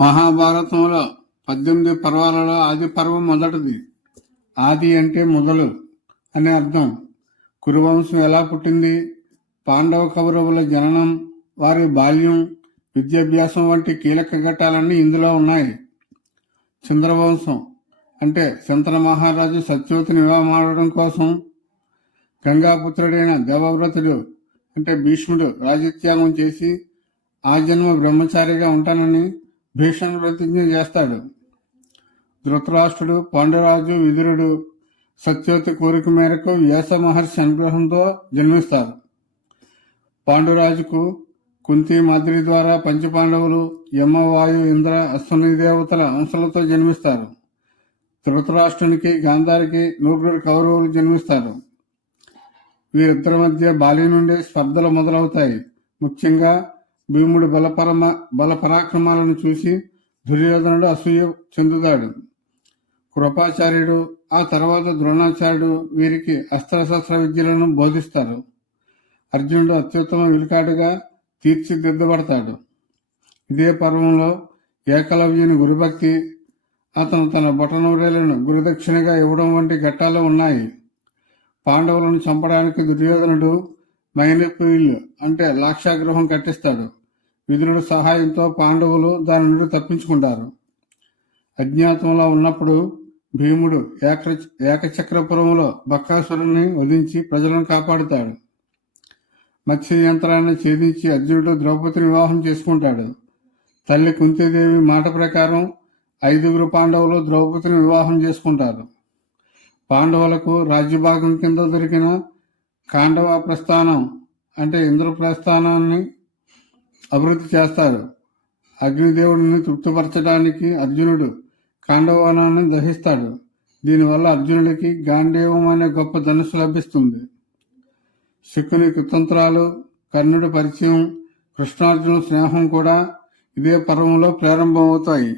మహాభారతంలో 18 పర్వాలలో ఆది పర్వం మొదటిది. ఆది అంటే మొదలు అనే అర్థం. కురువంశం ఎలా పుట్టింది, పాండవ కౌరవుల జననం, వారి బాల్యం, విద్యాభ్యాసం వంటి కీలక ఘట్టాలన్నీ ఇందులో ఉన్నాయి. చంద్రవంశం అంటే శంతన మహారాజు సత్యవతిని వివాహమాడడం కోసం గంగాపుత్రుడైన దేవవ్రతుడు అంటే భీష్ముడు రాజత్యాగం చేసి ఆ జన్మ బ్రహ్మచారిగా ఉంటానని భీషణ ప్రతిజ్ఞ చేస్తాడు. ధృతరాష్ట్రుడు, పాండురాజు, విదురుడు సత్యవతి కోరిక మేరకు వ్యాస మహర్షి అనుగ్రహంతో జన్మిస్తారు. పాండురాజుకు కుంతి మాద్రి ద్వారా పంచపాండవులు యమ, వాయు, ఇంద్ర, అశ్వని దేవతల అంశాలతో జన్మిస్తారు. ధృతరాష్ట్రునికి, గాంధారికి 9 కౌరవులు జన్మిస్తారు. వీరిద్దరి మధ్య బాల్యం నుండి స్పర్ధలు మొదలవుతాయి. ముఖ్యంగా భీముడు బలపరాక్రమాలను చూసి దుర్యోధనుడు అసూయ చెందుతాడు. కృపాచార్యుడు, ఆ తర్వాత ద్రోణాచార్యుడు వీరికి అస్త్రశస్త్ర విద్యలను బోధిస్తారు. అర్జునుడు అత్యుత్తమ విలుకాటుగా తీర్చిదిద్దబడతాడు. ఇదే పర్వంలో ఏకలవ్యుని గురుభక్తి, అతను తన బొటనవేలును గురుదక్షిణగా ఇవ్వడం వంటి ఘట్టాలు ఉన్నాయి. పాండవులను చంపడానికి దుర్యోధనుడు మైనపుయిల్ అంటే లాక్షాగృహం కట్టిస్తాడు. విదురుడు సహాయంతో పాండవులు దాని నుండి తప్పించుకుంటారు. అజ్ఞాతంలో ఉన్నప్పుడు భీముడు ఏకచక్రపురంలో బక్కాసురుని వధించి ప్రజలను కాపాడుతాడు. మత్స్య యంత్రాన్ని ఛేదించి అర్జునుడు ద్రౌపదిని వివాహం చేసుకుంటాడు. తల్లి కుంతీదేవి మాట ప్రకారం 5 పాండవులు ద్రౌపదిని వివాహం చేసుకుంటారు. పాండవులకు రాజ్యభాగం కింద దొరికిన కాండవ ప్రస్థానం అంటే ఇంద్రప్రస్థానాన్ని అభివృద్ధి చేస్తారు. అగ్నిదేవుడిని తృప్తిపరచడానికి అర్జునుడు కాండవనాన్ని దహిస్తాడు. దీనివల్ల అర్జునుడికి గాంధీవం అనే గొప్ప ధనుస్సు లభిస్తుంది. శకుని కుతంత్రాలు, కర్ణుడి పరిచయం, కృష్ణార్జున స్నేహం కూడా ఇదే పర్వంలో ప్రారంభమవుతాయి.